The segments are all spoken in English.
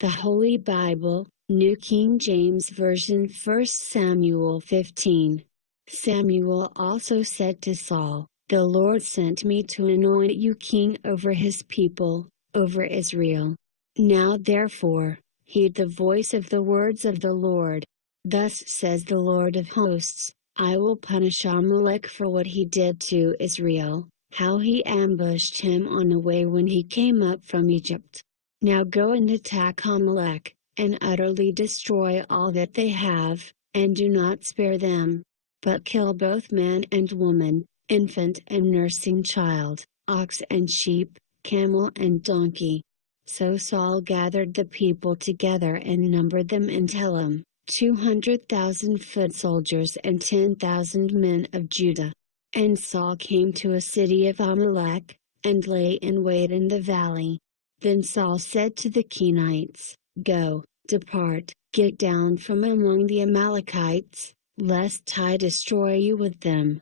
The Holy Bible, New King James Version, 1 Samuel 15. Samuel also said to Saul, "The Lord sent me to anoint you king over his people, over Israel. Now therefore, heed the voice of the words of the Lord. Thus says the Lord of hosts, I will punish Amalek for what he did to Israel, how he ambushed him on the way when he came up from Egypt. Now go and attack Amalek, and utterly destroy all that they have, and do not spare them. But kill both man and woman, infant and nursing child, ox and sheep, camel and donkey." So Saul gathered the people together and numbered them in Telem, 200,000 foot soldiers and 10,000 men of Judah. And Saul came to a city of Amalek, and lay in wait in the valley. Then Saul said to the Kenites, "Go, depart, get down from among the Amalekites, lest I destroy you with them.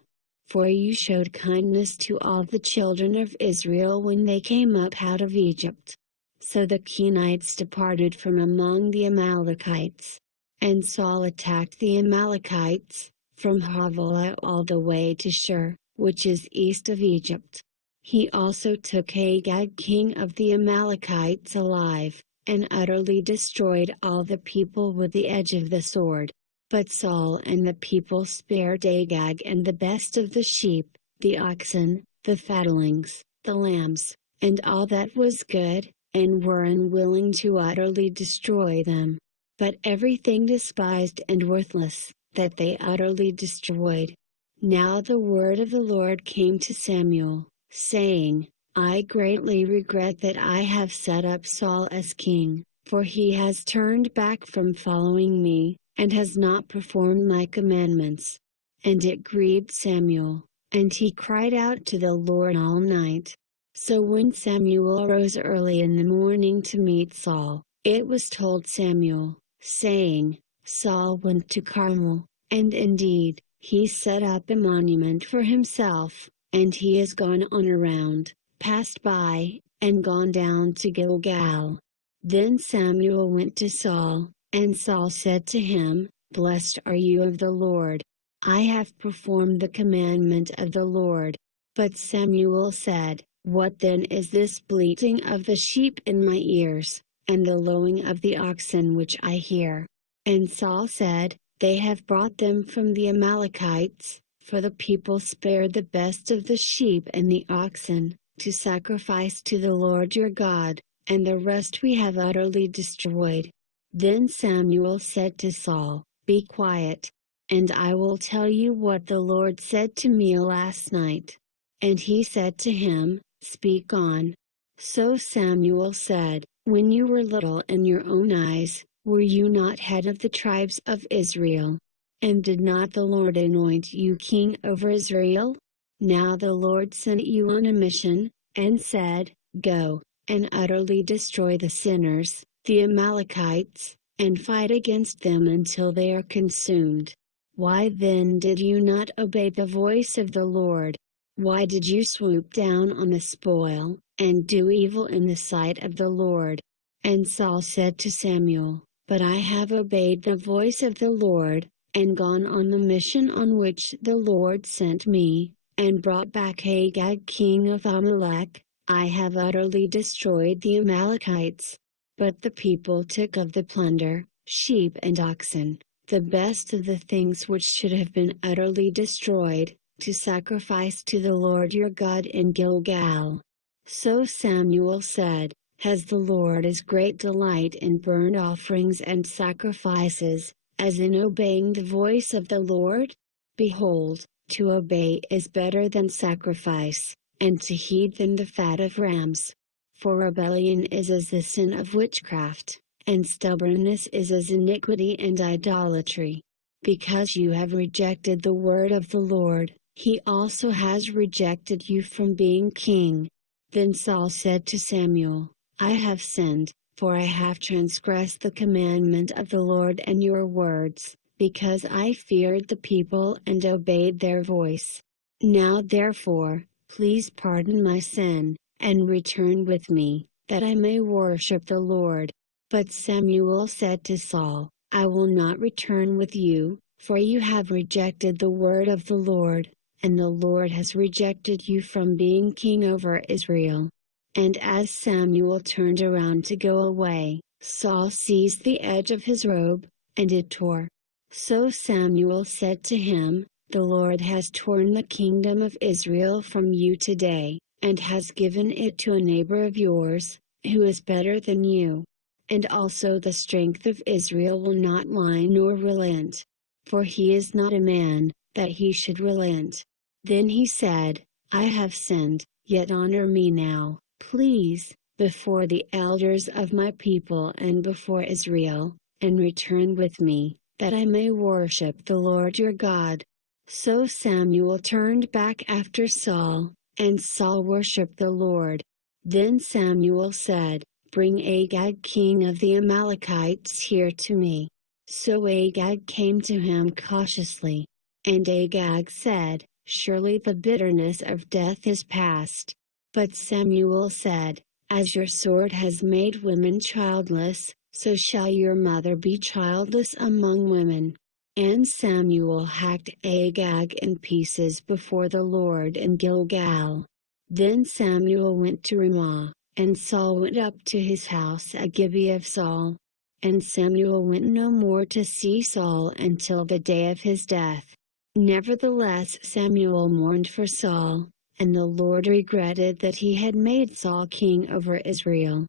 For you showed kindness to all the children of Israel when they came up out of Egypt." So the Kenites departed from among the Amalekites. And Saul attacked the Amalekites, from Havilah all the way to Shur, which is east of Egypt. He also took Agag king of the Amalekites alive, and utterly destroyed all the people with the edge of the sword. But Saul and the people spared Agag and the best of the sheep, the oxen, the fatlings, the lambs, and all that was good, and were unwilling to utterly destroy them. But everything despised and worthless, that they utterly destroyed. Now the word of the Lord came to Samuel, saying, "I greatly regret that I have set up Saul as king, for he has turned back from following me, and has not performed my commandments." And it grieved Samuel, and he cried out to the Lord all night. So when Samuel rose early in the morning to meet Saul, it was told Samuel, saying, "Saul went to Carmel, and indeed, he set up a monument for himself, and he has gone on around, passed by, and gone down to Gilgal." Then Samuel went to Saul, and Saul said to him, "Blessed are you of the Lord. I have performed the commandment of the Lord." But Samuel said, "What then is this bleating of the sheep in my ears, and the lowing of the oxen which I hear?" And Saul said, "They have brought them from the Amalekites, for the people spared the best of the sheep and the oxen, to sacrifice to the Lord your God, and the rest we have utterly destroyed." Then Samuel said to Saul, "Be quiet, and I will tell you what the Lord said to me last night." And he said to him, "Speak on." So Samuel said, "When you were little in your own eyes, were you not head of the tribes of Israel? And did not the Lord anoint you king over Israel? Now the Lord sent you on a mission, and said, 'Go, and utterly destroy the sinners, the Amalekites, and fight against them until they are consumed.' Why then did you not obey the voice of the Lord? Why did you swoop down on the spoil, and do evil in the sight of the Lord?" And Saul said to Samuel, "But I have obeyed the voice of the Lord, and gone on the mission on which the Lord sent me, and brought back Agag king of Amalek. I have utterly destroyed the Amalekites." But the people took of the plunder, sheep and oxen, the best of the things which should have been utterly destroyed, to sacrifice to the Lord your God in Gilgal. So Samuel said, "Has the Lord as great delight in burnt offerings and sacrifices, as in obeying the voice of the Lord? Behold, to obey is better than sacrifice, and to heed than the fat of rams. For rebellion is as the sin of witchcraft, and stubbornness is as iniquity and idolatry. Because you have rejected the word of the Lord, he also has rejected you from being king." Then Saul said to Samuel, "I have sinned, for I have transgressed the commandment of the Lord and your words, because I feared the people and obeyed their voice. Now therefore, please pardon my sin, and return with me, that I may worship the Lord." But Samuel said to Saul, I will not return with you, for you have rejected the word of the Lord, and the Lord has rejected you from being king over Israel. And as Samuel turned around to go away, Saul seized the edge of his robe, and it tore. So Samuel said to him, The Lord has torn the kingdom of Israel from you today, and has given it to a neighbor of yours, who is better than you. And also the strength of Israel will not lie nor relent. For he is not a man, that he should relent. Then he said, I have sinned, yet honor me now, please, before the elders of my people and before Israel, and return with me, that I may worship the Lord your God. So Samuel turned back after Saul, and Saul worshipped the Lord. Then Samuel said, Bring Agag king of the Amalekites here to me. So Agag came to him cautiously. And Agag said, Surely the bitterness of death is past. But Samuel said, As your sword has made women childless, so shall your mother be childless among women. And Samuel hacked Agag in pieces before the Lord in Gilgal. Then Samuel went to Ramah, and Saul went up to his house at Gibeah of Saul. And Samuel went no more to see Saul until the day of his death. Nevertheless Samuel mourned for Saul, and the Lord regretted that he had made Saul king over Israel.